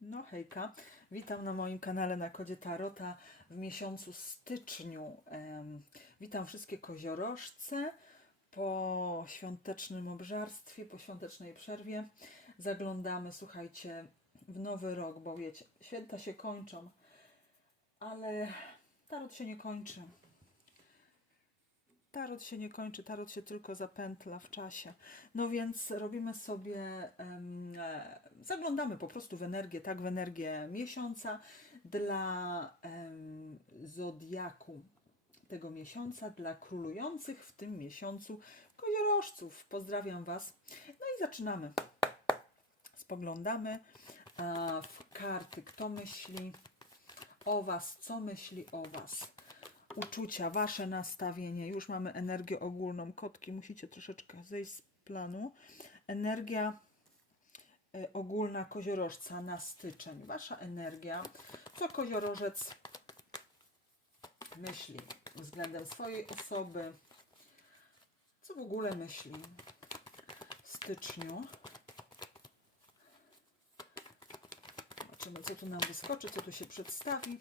No hejka, witam na moim kanale na kodzie Tarota w miesiącu styczniu. Witam wszystkie koziorożce po świątecznym obżarstwie, po świątecznej przerwie. Zaglądamy, słuchajcie, w nowy rok, bo wiecie, święta się kończą, ale tarot się nie kończy. Tarot się nie kończy, tarot się tylko zapętla w czasie. No więc robimy sobie, e, zaglądamy po prostu w energię, tak, w energię miesiąca dla em, zodiaku tego miesiąca, dla królujących w tym miesiącu koziorożców. Pozdrawiam Was. No i zaczynamy. Spoglądamy w karty, kto myśli o Was, co myśli o Was uczucia, wasze nastawienie. Już mamy energię ogólną. Kotki, musicie troszeczkę zejść z planu. Energia e, ogólna koziorożca na styczeń. Wasza energia. Co koziorożec myśli względem swojej osoby? Co w ogóle myśli w styczniu? Zobaczymy, co tu nam wyskoczy, co tu się przedstawi.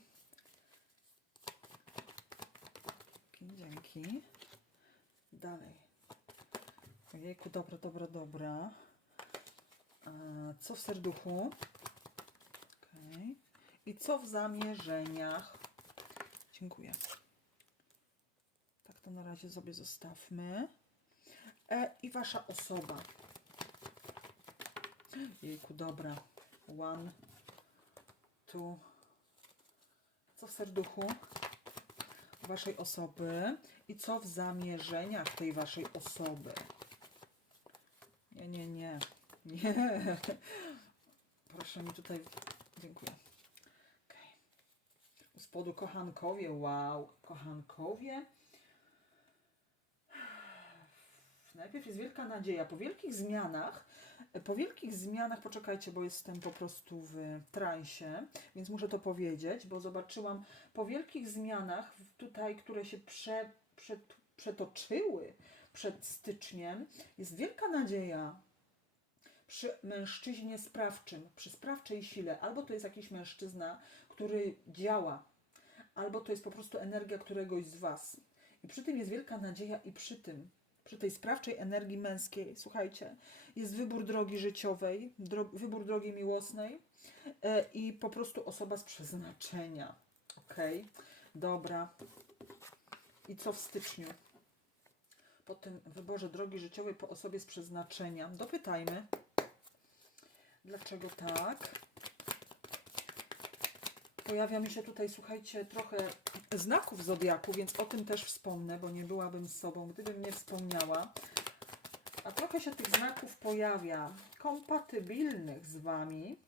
Dzięki. Dalej. Ojejku, dobra, dobra, dobra. A, co w serduchu? Okay. I co w zamierzeniach? Dziękuję. Tak to na razie sobie zostawmy. E, I wasza osoba. Jejku, dobra. One, two. Co w serduchu? Waszej osoby i co w zamierzeniach tej waszej osoby. Nie, nie, nie. Nie. Proszę mi tutaj. Dziękuję. Okay. U spodu kochankowie. Wow. Kochankowie. Najpierw jest wielka nadzieja. Po wielkich zmianach, po wielkich zmianach, poczekajcie, bo jestem po prostu w transie, więc muszę to powiedzieć, bo zobaczyłam po wielkich zmianach tutaj, które się prze, przed, przetoczyły przed styczniem, jest wielka nadzieja przy mężczyźnie sprawczym, przy sprawczej sile. Albo to jest jakiś mężczyzna, który działa, albo to jest po prostu energia któregoś z Was. I przy tym jest wielka nadzieja i przy tym przy tej sprawczej energii męskiej, słuchajcie, jest wybór drogi życiowej, dro wybór drogi miłosnej e, i po prostu osoba z przeznaczenia. Ok, dobra. I co w styczniu? Po tym wyborze drogi życiowej po osobie z przeznaczenia. Dopytajmy, dlaczego tak? Pojawia mi się tutaj, słuchajcie, trochę znaków zodiaku, więc o tym też wspomnę, bo nie byłabym z sobą, gdybym nie wspomniała. A trochę się tych znaków pojawia kompatybilnych z Wami,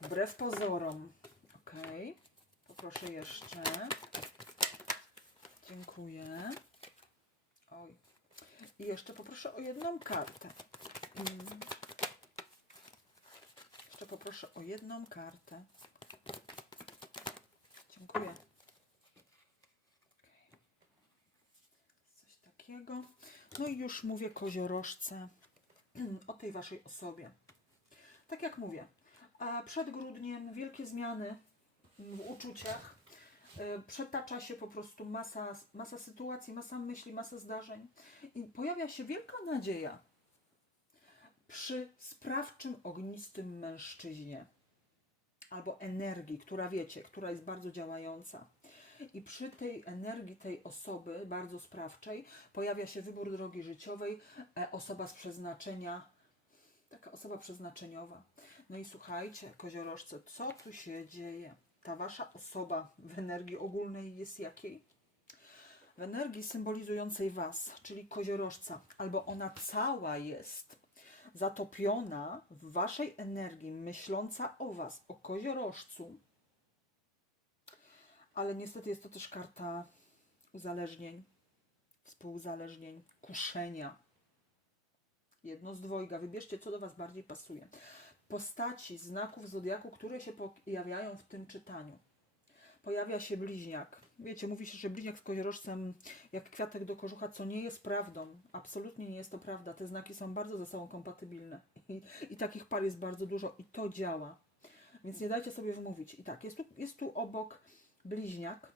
wbrew pozorom. Ok, poproszę jeszcze. Dziękuję. Oj. I jeszcze poproszę o jedną kartę. Jeszcze poproszę o jedną kartę. Dziękuję. No i już mówię koziorożce o tej waszej osobie. Tak jak mówię, przed grudniem wielkie zmiany w uczuciach. E, Przetacza się po prostu masa, masa sytuacji, masa myśli, masa zdarzeń. I pojawia się wielka nadzieja przy sprawczym, ognistym mężczyźnie albo energii, która wiecie, która jest bardzo działająca. I przy tej energii tej osoby, bardzo sprawczej, pojawia się wybór drogi życiowej, e, osoba z przeznaczenia, taka osoba przeznaczeniowa. No i słuchajcie, koziorożce, co tu się dzieje? Ta wasza osoba w energii ogólnej jest jakiej? W energii symbolizującej was, czyli koziorożca, albo ona cała jest zatopiona w waszej energii, myśląca o was, o koziorożcu. Ale niestety jest to też karta uzależnień, współuzależnień, kuszenia. Jedno z dwojga. Wybierzcie, co do was bardziej pasuje. Postaci znaków zodiaku, które się pojawiają w tym czytaniu pojawia się bliźniak. Wiecie, mówi się, że bliźniak w koziorożcem jak kwiatek do kożucha, co nie jest prawdą. Absolutnie nie jest to prawda. Te znaki są bardzo ze sobą kompatybilne. I, i takich par jest bardzo dużo i to działa. Więc nie dajcie sobie wmówić. I tak, jest tu, jest tu obok bliźniak,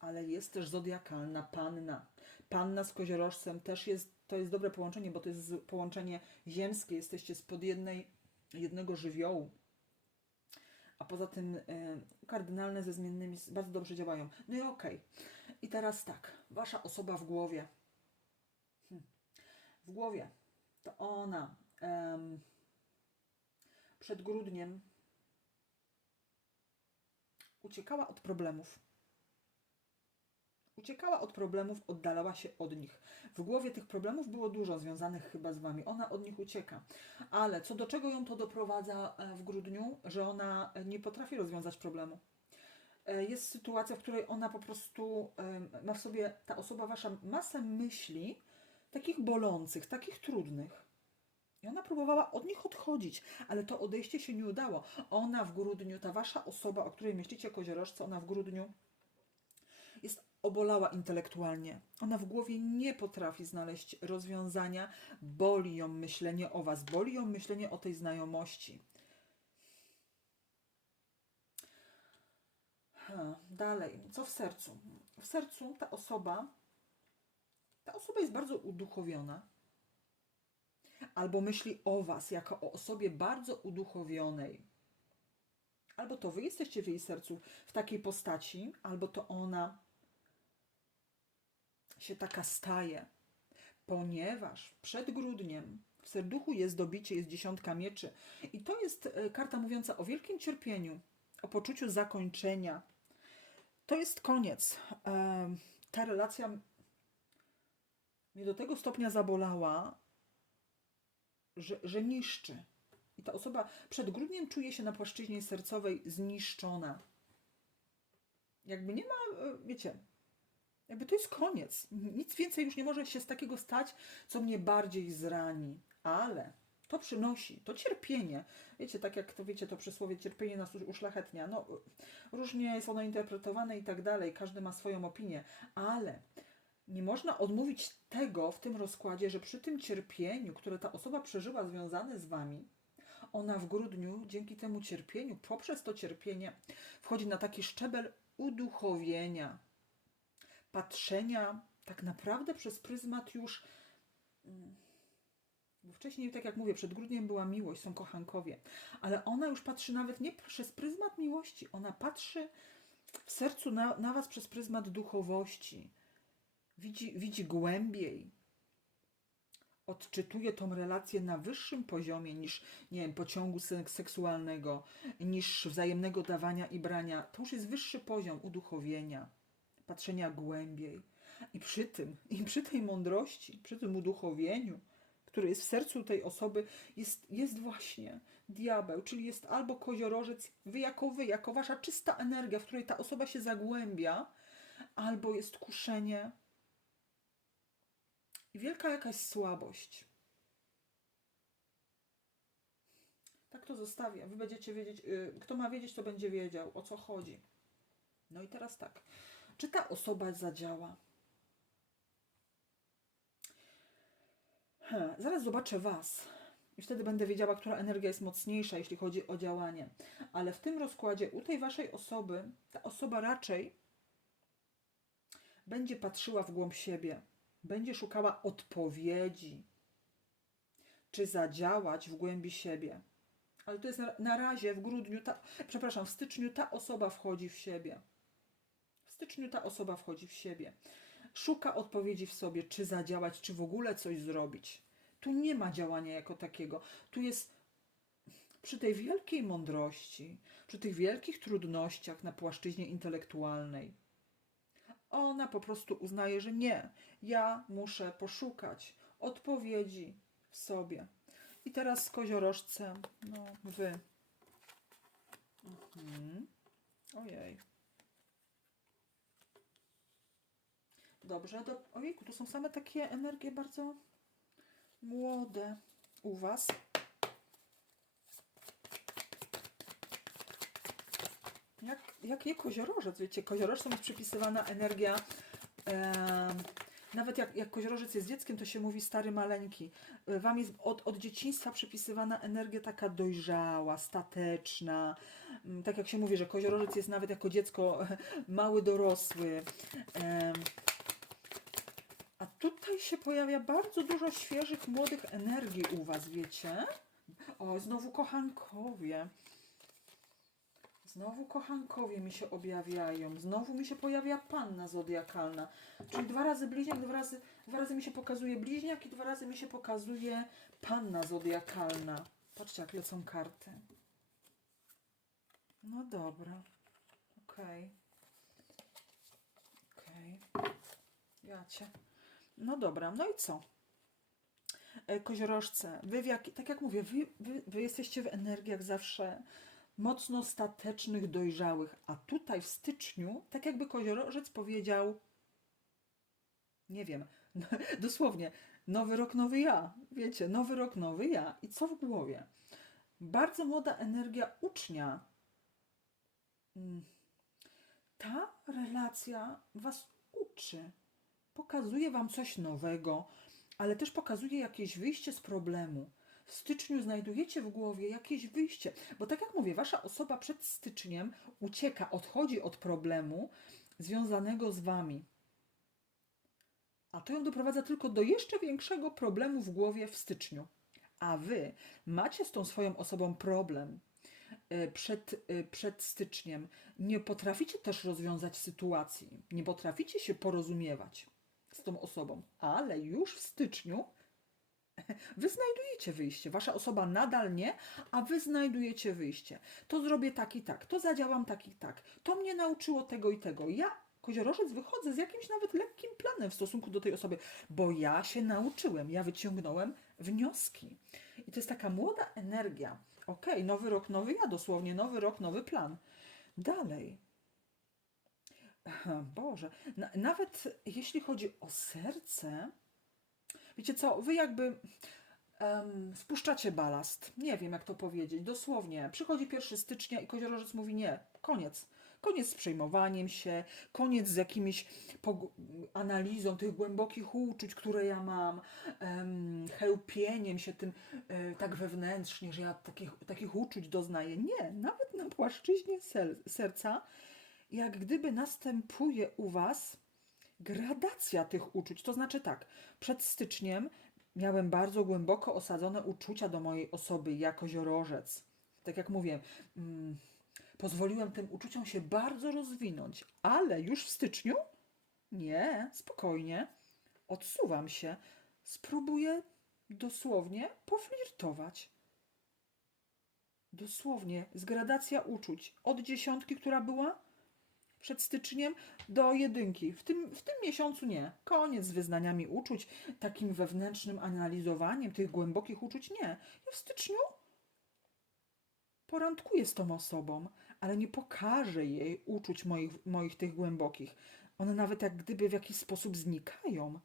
ale jest też zodiakalna panna. Panna z koziorożcem też jest, to jest dobre połączenie, bo to jest połączenie ziemskie. Jesteście spod jednej, jednego żywiołu. A poza tym y, kardynalne ze zmiennymi bardzo dobrze działają. No i okej. I teraz tak, wasza osoba w głowie. Hm. W głowie to ona em, przed grudniem uciekała od problemów. Uciekała od problemów, oddalała się od nich. W głowie tych problemów było dużo związanych chyba z wami. Ona od nich ucieka. Ale co do czego ją to doprowadza e, w grudniu, że ona e, nie potrafi rozwiązać problemu. E, Jest sytuacja, w której ona po prostu ma w sobie, ta osoba wasza, masę myśli, takich bolących, takich trudnych. I ona próbowała od nich odchodzić, ale to odejście się nie udało. Ona w grudniu, ta wasza osoba, o której myślicie, koziorożce, ona w grudniu jest obolała intelektualnie. Ona w głowie nie potrafi znaleźć rozwiązania. Boli ją myślenie o was, boli ją myślenie o tej znajomości. Ha, dalej, co w sercu? W sercu ta osoba, ta osoba jest bardzo uduchowiona. Albo myśli o was jako o osobie bardzo uduchowionej. Albo to wy jesteście w jej sercu w takiej postaci, albo to ona się taka staje, ponieważ przed grudniem w serduchu jest dobicie, jest dziesiątka mieczy. I to jest e, karta mówiąca o wielkim cierpieniu, o poczuciu zakończenia. To jest koniec. Em, Ta relacja mnie do tego stopnia zabolała, że, że niszczy. I ta osoba przed grudniem czuje się na płaszczyźnie sercowej zniszczona. Jakby nie ma, e, wiecie, jakby to jest koniec. Nic więcej już nie może się z takiego stać, co mnie bardziej zrani. Ale to przynosi, to cierpienie. Wiecie, tak jak to wiecie, to przysłowie cierpienie nas uszlachetnia. No, różnie jest ono interpretowane i tak dalej. Każdy ma swoją opinię. Ale nie można odmówić tego w tym rozkładzie, że przy tym cierpieniu, które ta osoba przeżyła związane z wami, ona w grudniu dzięki temu cierpieniu, poprzez to cierpienie, wchodzi na taki szczebel uduchowienia, patrzenia tak naprawdę przez pryzmat już. mm, Bo wcześniej, tak jak mówię, przed grudniem była miłość, są kochankowie, ale ona już patrzy nawet nie przez pryzmat miłości, ona patrzy w sercu na, na was przez pryzmat duchowości. Widzi, widzi głębiej. Odczytuje tą relację na wyższym poziomie niż, nie wiem, pociągu sek- seksualnego, niż wzajemnego dawania i brania. To już jest wyższy poziom uduchowienia, patrzenia głębiej. I przy tym, i przy tej mądrości, przy tym uduchowieniu, które jest w sercu tej osoby, jest, jest właśnie diabeł, czyli jest albo koziorożec, wy jako wy, jako wasza czysta energia, w której ta osoba się zagłębia, albo jest kuszenie i wielka jakaś słabość. Tak to zostawię. Wy będziecie wiedzieć, y, kto ma wiedzieć, to będzie wiedział, o co chodzi. No i teraz tak. Czy ta osoba zadziała? He, zaraz zobaczę Was. I wtedy będę wiedziała, która energia jest mocniejsza, jeśli chodzi o działanie. Ale w tym rozkładzie u tej Waszej osoby, ta osoba raczej będzie patrzyła w głąb siebie, będzie szukała odpowiedzi, czy zadziałać w głębi siebie. Ale to jest na, razie w grudniu, ta, przepraszam, w styczniu ta osoba wchodzi w siebie. W styczniu ta osoba wchodzi w siebie. Szuka odpowiedzi w sobie, czy zadziałać, czy w ogóle coś zrobić. Tu nie ma działania jako takiego. Tu jest przy tej wielkiej mądrości, przy tych wielkich trudnościach na płaszczyźnie intelektualnej. Ona po prostu uznaje, że nie, ja muszę poszukać odpowiedzi w sobie. I teraz z koziorożcem, no wy. Mhm. Ojej. Dobrze, do... ojejku, to są same takie energie bardzo młode u Was. Jak, jak je koziorożec, wiecie, koziorożcom jest przypisywana energia, em, nawet jak, jak koziorożec jest dzieckiem, to się mówi stary, maleńki. E, Wam jest od, od dzieciństwa przypisywana energia taka dojrzała, stateczna, mm, tak jak się mówi, że koziorożec jest nawet jako dziecko mały dorosły. A tutaj się pojawia bardzo dużo świeżych, młodych energii u Was, wiecie? O, znowu kochankowie. Znowu kochankowie mi się objawiają. Znowu mi się pojawia panna zodiakalna. Czyli dwa razy bliźniak, dwa razy, dwa razy mi się pokazuje bliźniak i dwa razy mi się pokazuje panna zodiakalna. Patrzcie, jak lecą karty. No dobra. Okej. Okej. Ja cię. No dobra, no i co? E, Koziorożce, wy jak, tak jak mówię, wy, wy, wy jesteście w energiach zawsze mocno statecznych, dojrzałych, a tutaj w styczniu, tak jakby koziorożec powiedział, nie wiem, dosłownie, nowy rok, nowy ja, wiecie, nowy rok, nowy ja. I co w głowie? Bardzo młoda energia ucznia. Mm. Ta relacja was uczy, pokazuje wam coś nowego, ale też pokazuje jakieś wyjście z problemu. Styczniu znajdujecie w głowie jakieś wyjście, bo tak jak mówię, wasza osoba przed styczniem ucieka, odchodzi od problemu związanego z wami. A to ją doprowadza tylko do jeszcze większego problemu w głowie w styczniu. A wy macie z tą swoją osobą problem e, przed, e, przed styczniem. Nie potraficie też rozwiązać sytuacji, nie potraficie się porozumiewać z tą osobą, ale już w styczniu wy znajdujecie wyjście. Wasza osoba nadal nie, a wy znajdujecie wyjście. To zrobię tak i tak, to zadziałam tak i tak. To mnie nauczyło tego i tego. Ja, koziorożec, wychodzę z jakimś nawet lekkim planem w stosunku do tej osoby, bo ja się nauczyłem, ja wyciągnąłem wnioski. I to jest taka młoda energia. Okej, nowy rok, nowy ja, dosłownie nowy rok, nowy plan. Dalej. Boże, na, nawet jeśli chodzi o serce, wiecie co, wy jakby em, spuszczacie balast. Nie wiem, jak to powiedzieć. Dosłownie. Przychodzi 1 stycznia i koziorożec mówi nie, koniec. Koniec z przejmowaniem się, koniec z jakimiś analizą tych głębokich uczuć, które ja mam, chełpieniem się tym e, tak wewnętrznie, że ja takich, takich uczuć doznaję. Nie, nawet na płaszczyźnie serca, jak gdyby następuje u Was gradacja tych uczuć. To znaczy tak, przed styczniem miałem bardzo głęboko osadzone uczucia do mojej osoby jako koziorożec. Tak jak mówię, mm, pozwoliłem tym uczuciom się bardzo rozwinąć, ale już w styczniu nie, spokojnie, odsuwam się, spróbuję dosłownie poflirtować. Dosłownie, zgradacja uczuć. Od dziesiątki, która była przed styczniem, do jedynki. W tym, w tym miesiącu nie. Koniec z wyznaniami uczuć, takim wewnętrznym analizowaniem tych głębokich uczuć. Nie. Ja w styczniu porandkuję z tą osobą, ale nie pokażę jej uczuć moich, moich tych głębokich. One nawet jak gdyby w jakiś sposób znikają.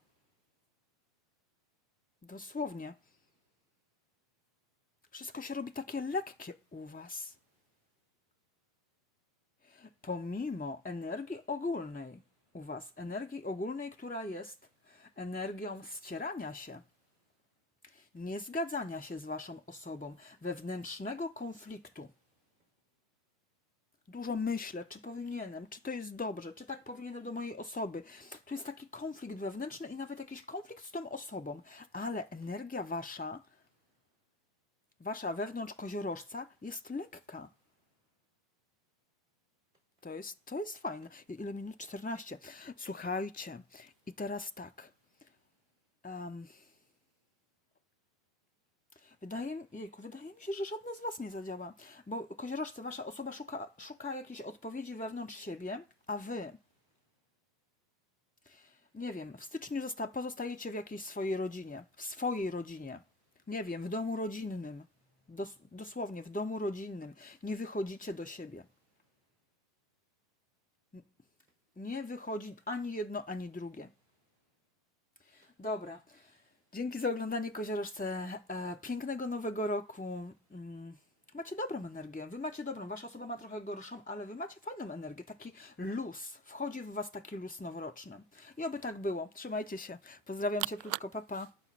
Dosłownie. Wszystko się robi takie lekkie u was. Pomimo energii ogólnej u was, energii ogólnej, która jest energią ścierania się, niezgadzania się z waszą osobą, wewnętrznego konfliktu. Dużo myślę, czy powinienem, czy to jest dobrze, czy tak powinienem do mojej osoby. Tu jest taki konflikt wewnętrzny i nawet jakiś konflikt z tą osobą, ale energia wasza, wasza wewnątrz koziorożca jest lekka. To jest, to jest fajne. Ile minut? 14. Słuchajcie, i teraz tak. Em, wydaje, jejku, wydaje mi się, że żadne z Was nie zadziała. Bo koziorożce, Wasza osoba szuka, szuka jakiejś odpowiedzi wewnątrz siebie, a Wy, nie wiem, w styczniu zosta- pozostajecie w jakiejś swojej rodzinie. W swojej rodzinie. Nie wiem, w domu rodzinnym. Dos, dosłownie, w domu rodzinnym. Nie wychodzicie do siebie. Nie wychodzi ani jedno, ani drugie. Dobra. Dzięki za oglądanie koziorożce. E, pięknego nowego roku. Mm, macie dobrą energię. Wy macie dobrą. Wasza osoba ma trochę gorszą, ale wy macie fajną energię. Taki luz. Wchodzi w was taki luz noworoczny. I oby tak było. Trzymajcie się. Pozdrawiam cieplutko. Papa. Pa.